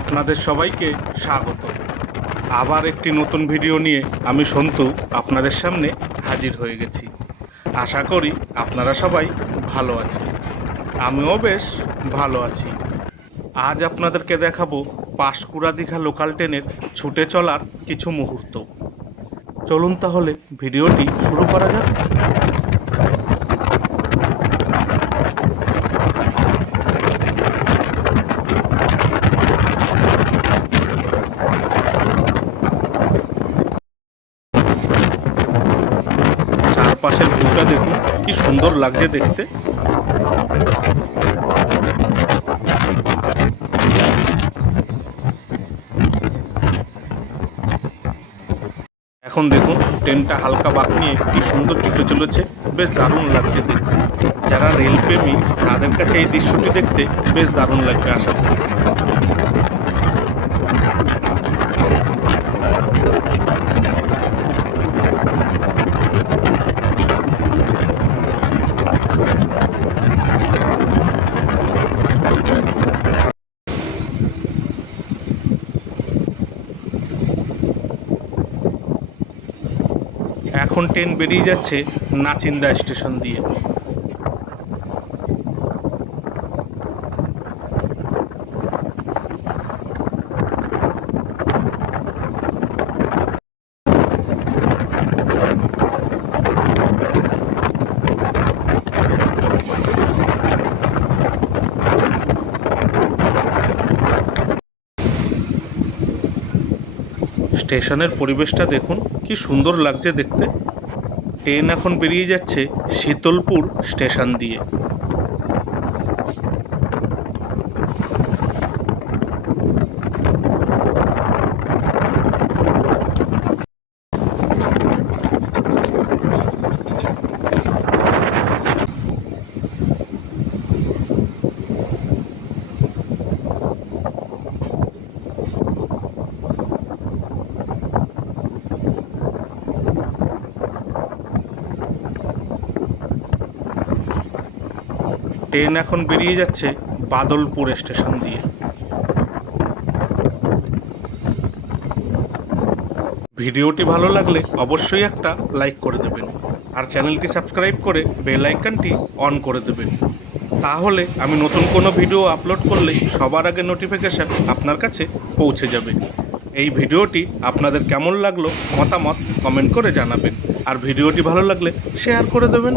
আপনাদের সবাইকে স্বাগত। আবার একটি নতুন ভিডিও নিয়ে আমি সন্তু আপনাদের সামনে হাজির হয়ে গেছি। আশা করি আপনারা সবাই ভালো আছেন। আমিও বেশ ভালো আছি। আজ আপনাদেরকে দেখাবো পাঁশকুড়া দীঘা লোকাল ট্রেনের ছুটে চলার কিছু মুহূর্ত। চলুন তাহলে ভিডিওটি শুরু করা যাক। চারপাশের ভিউটা দেখুন, কি সুন্দর লাগছে দেখতে। এখন দেখুন, ট্রেনটা হালকা বাঁক নিয়ে কি সুন্দর ছুটে চলেছে, বেশ দারুণ লাগছে দেখতে। যারা রেলপ্রেমী তাদের কাছে এই দৃশ্যটি দেখতে বেশ দারুণ লাগবে, আশা করি। এখন ট্রেন বেরিয়ে যাচ্ছে নাচিন্দা স্টেশন দিয়ে। স্টেশনের পরিবেশটা দেখুন কি সুন্দর লাগছে দেখতে। ট্রেন এখন বেরিয়ে যাচ্ছে শীতলপুর স্টেশন দিয়ে। ট্রেন এখন বেরিয়ে যাচ্ছে বাদলপুর স্টেশন দিয়ে। ভিডিওটি ভালো লাগলে অবশ্যই একটা লাইক করে দেবেন আর চ্যানেলটি সাবস্ক্রাইব করে বেল আইকনটি অন করে দেবেন। তাহলে আমি নতুন কোনো ভিডিও আপলোড করলেই সবার আগে নোটিফিকেশান আপনার কাছে পৌঁছে যাবে। এই ভিডিওটি আপনাদের কেমন লাগল মতামত কমেন্ট করে জানাবেন। আর ভিডিওটি ভালো লাগলে শেয়ার করে দেবেন।